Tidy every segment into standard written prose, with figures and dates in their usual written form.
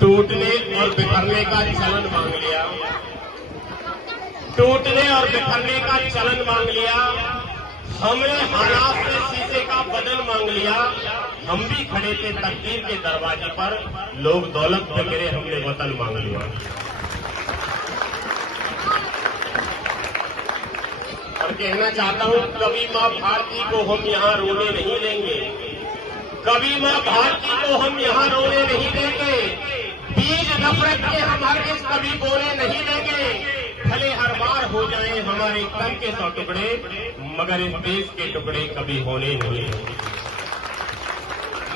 टूटने और बिखरने का चलन मांग लिया, टूटने और बिखरने का चलन मांग लिया। हमने हालात से शीशे का बदल मांग लिया। हम भी खड़े थे तकदीर के दरवाजे पर, लोग दौलत पे गिरे, हमने वतन मांग लिया। और कहना चाहता हूं, कभी मां भारती को हम यहां रोने नहीं देंगे, कभी मां भारती को हम यहां रोने नहीं देंगे। बीज नफरत के हमारे कभी बोले नहीं देंगे। भले हर बार हो जाए हमारे तन के 100 टुकड़े, मगर इस देश के टुकड़े कभी होने नहीं देंगे,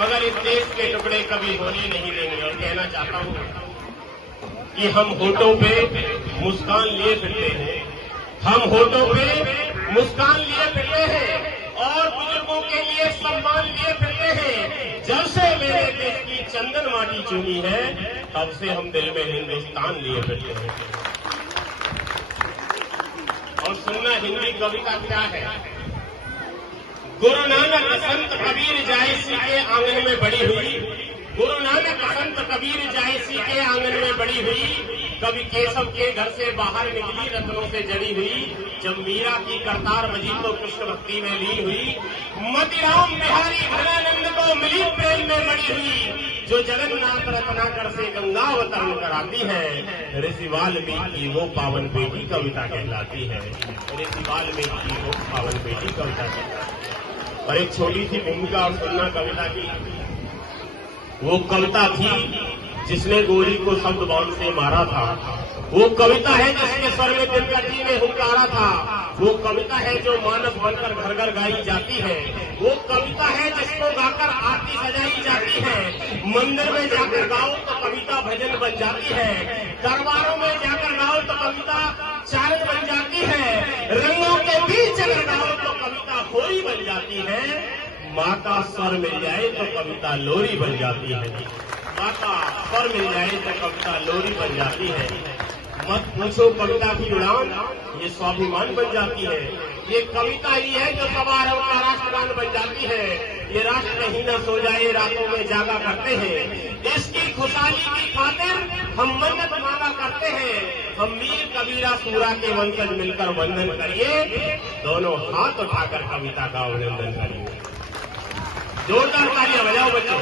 मगर इस देश के टुकड़े कभी होने नहीं देंगे। और कहना चाहता हूं कि हम होठों पे मुस्कान लिए फिरते हैं, हम होठों पे मुस्कान लिए फिरते हैं और बुजुर्गों के लिए सम्मान लिए फिरते हैं। जब से मेरे देश की चंदन माटी चुनी है, तब से हम दिल में हिंदुस्तान लिए फिरते हैं। और सुनना, हिंदी कविता क्या है? गुरु नानक संत कबीर जायसी के आंगन में बड़ी हुई, गुरु नानक संत कबीर जायसी के आंगन में बड़ी हुई। कभी केशव के घर से बाहर निकली रत्नों से जड़ी हुई, जब मीरा की करतार बजी तो कृष्ण भक्ति में लीन हुई। मतिराम बिहारी घनानंद को मिली प्रेम में बड़ी हुई, जो जगन्नाथ रत्नाकर से गंगा अवतरण कराती है। ऋषि वाल्मीकि वो पावन बेटी कविता कहलाती है, ऋषि वाल्मीकि वो पावन बेटी कविता कहलाती है। और एक छोटी सी भूमिका और सुनना कविता की। वो कविता थी जिसने गोरी को शब्द बाण से मारा था, वो कविता है जिसके स्वर में दिलकशी ने हुंकारा था, वो कविता है जो मानस बनकर घर घर गाई जाती है, वो कविता है जिसको गाकर आरती सजाई जाती है। मंदिर में जाकर गाओ तो कविता भजन बन जाती है, दरबारों में जाकर गाओ तो कविता चारण बन जाती है, रंगों के बीच अगर गाओ तो कविता होरी बन जाती है। माँ का स्वर मिल जाए तो कविता लोरी बन जाती है, माँ का स्वर मिल जाए तो कविता लोरी बन जाती है। मत पूछो कविता की उड़ान, ये स्वाभिमान बन जाती है। ये कविता ही है जो समारोह का राष्ट्रगान बन जाती है। ये राष्ट्र कहीं न सो जाए रातों में जागा करते हैं, इसकी खुशहाली की खातिर हम मन्नत मांगा करते हैं। हम मीर कबीरा सूरा के वंशज मिलकर वंदन करिए, दोनों हाथ उठाकर कविता का अभिनंदन करिए। जोरदार तालियां बजाओ बच्चों।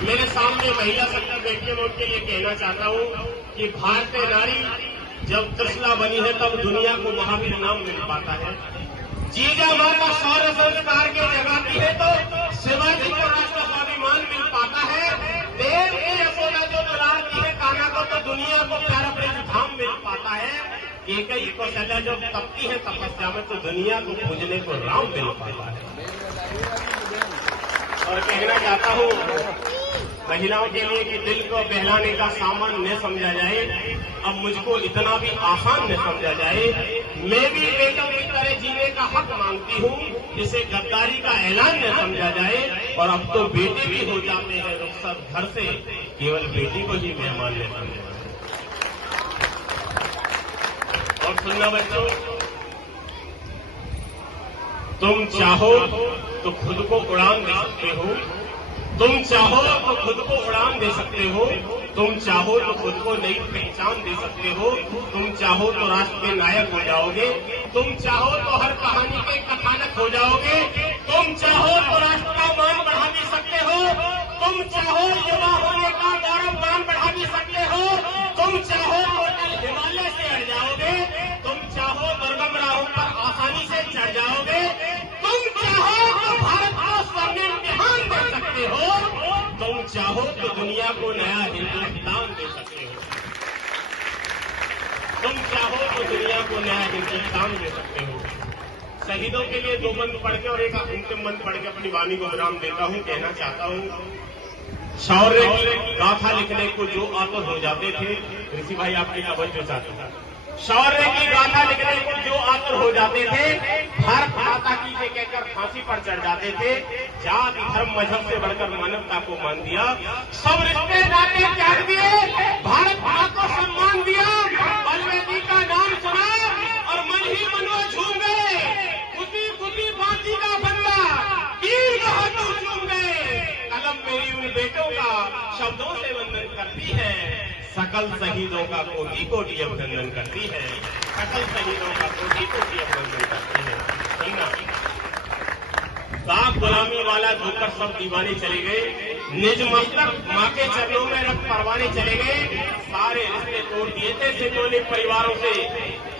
मेरे सामने महिला संगठन बैठी है, मैं उनके लिए कहना चाहता हूं कि भारतीय नारी जब त्रिशला बनी है तब दुनिया को महावीर नाम मिल पाता है। जीजा माता शौर्य संस्कार के जगाती है तो शिवाजी को राष्ट्र स्वाभिमान मिल पाता है। देव की यशोदा जो दुलारती है कान्हा को तो दुनिया को प्यारा ब्रज धाम मिल पाता है। एकई कौशल्या जो तपती है तपस्या में तो दुनिया को पूजने को राम मिल पाता है। और कहना चाहता हूं महिलाओं के लिए कि दिल को बहलाने का सामान न समझा जाए, अब मुझको इतना भी आसान न समझा जाए। मैं भी बेटों की तरह जीने का हक मांगती हूँ, जिसे गद्दारी का ऐलान न समझा जाए। और अब तो बेटे भी हो जाते हैं रुखसत घर से, केवल बेटी को ही मेहमान न समझा जाए। और सुनना बच्चों, तुम चाहो तो खुद को उड़ान दे सकते हो, तुम चाहो तो खुद को उड़ान दे सकते हो, तुम चाहो तो खुद को नई पहचान दे सकते हो, तुम चाहो तो राष्ट्र के नायक हो जाओगे, तुम चाहो तो हर कहानी के कथानक हो जाओगे, तुम चाहो तो राष्ट्र का मान बढ़ा भी सकते हो, तुम चाहो युवा होने का गौरव मान बढ़ा भी सकते हो, तुम चाहो तो हिमालय से हट जाओगे, तुम चाहो दुर्गम राहों पर आसानी से चढ़ जाओगे, तुम चाहो तो भारत को स्वर्णिम बिहार दे सकते हो, तुम चाहो तो दुनिया को नया हिंदुस्तान दे सकते हो, तुम चाहो तो दुनिया को नया हिंदुस्तान दे सकते हो। शहीदों के लिए 2 बंद पढ़ के और एक अंतिम बंद पढ़ के अपनी वाणी को विराम देता हूं। कहना चाहता हूं, शौर्य की गाथा लिखने को जो आतुर हो जाते थे, ऋषि भाई आपकी तवज्जो चाहते थे, शौर्य की गाथा लिखने को जो आतुर हो जाते थे, भारत माता की से कहकर फांसी पर चढ़ जाते थे, जाति धर्म मजहब से बढ़कर मानवता को मान दिया, सब रिश्ते नाते त्याग दिए, भारत मां को सम्मान दिया, बलवेदी का नाम सुना और मन ही मनो झूम गए, खुशी खुशी फांसी का बंदा तीर बहादुर झूम गए। कलम मेरी उन बेटों शब्दों से वंदन करती है, सकल शहीदों का कोटि कोटि अभिनंदन करती है, सकल शहीदों का कोटि कोटि अभिनंदन करती है। सुनना, साफ गुलामी वाला धोकर सब दीवाने चले गए, निज मस्तक माँ के चरणों में रख परवाने चले गए, सारे रिश्ते तोड़ दिए थे सिंधोनी परिवारों से,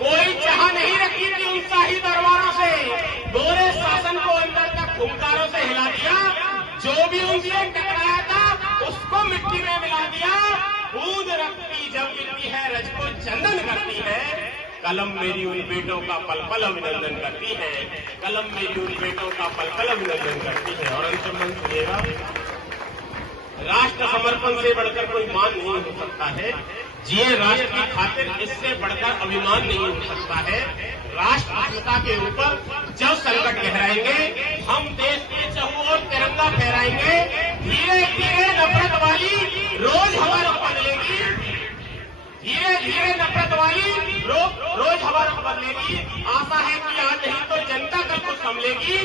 कोई चाह नहीं रखी थी उन शाही दरबारों से, गोरे शासन को अंदर तक खूंखारों से हिला दिया, जो भी उनसे टकराया था उसको मिट्टी में मिला दिया, बूंद रक्त की जब गिरती है रज को चंदन करती है, कलम मेरी उन बेटों का पल पल अभिनंदन करती है, कलम मेरी उन बेटों का पल पल अभिनंदन करती है। और अंतिम मन सुनिएगा, राष्ट्र समर्पण से बढ़कर कोई मान नहीं हो सकता है, जिए राष्ट्र की खातिर इससे बढ़कर अभिमान नहीं हो सकता है। राष्ट्र के ऊपर जब संकट गहराएंगे, हम देश के चहुओर तिरंगा फहराएंगे, धीरे धीरे नफरत वाली रोज हमारा बदलेगी, धीरे धीरे नफरत वाली रोज हमारा बदलेगी। आशा है कि आज नहीं तो जनता कल को संभलेगी,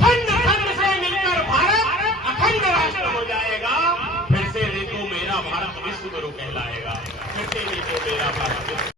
खंड खंड से मिलकर भारत अखंड राष्ट्र हो जाएगा, फिर से देखो मेरा भारत विश्व गुरु कहलाएगा, फिर से देखो मेरा भारत विश्व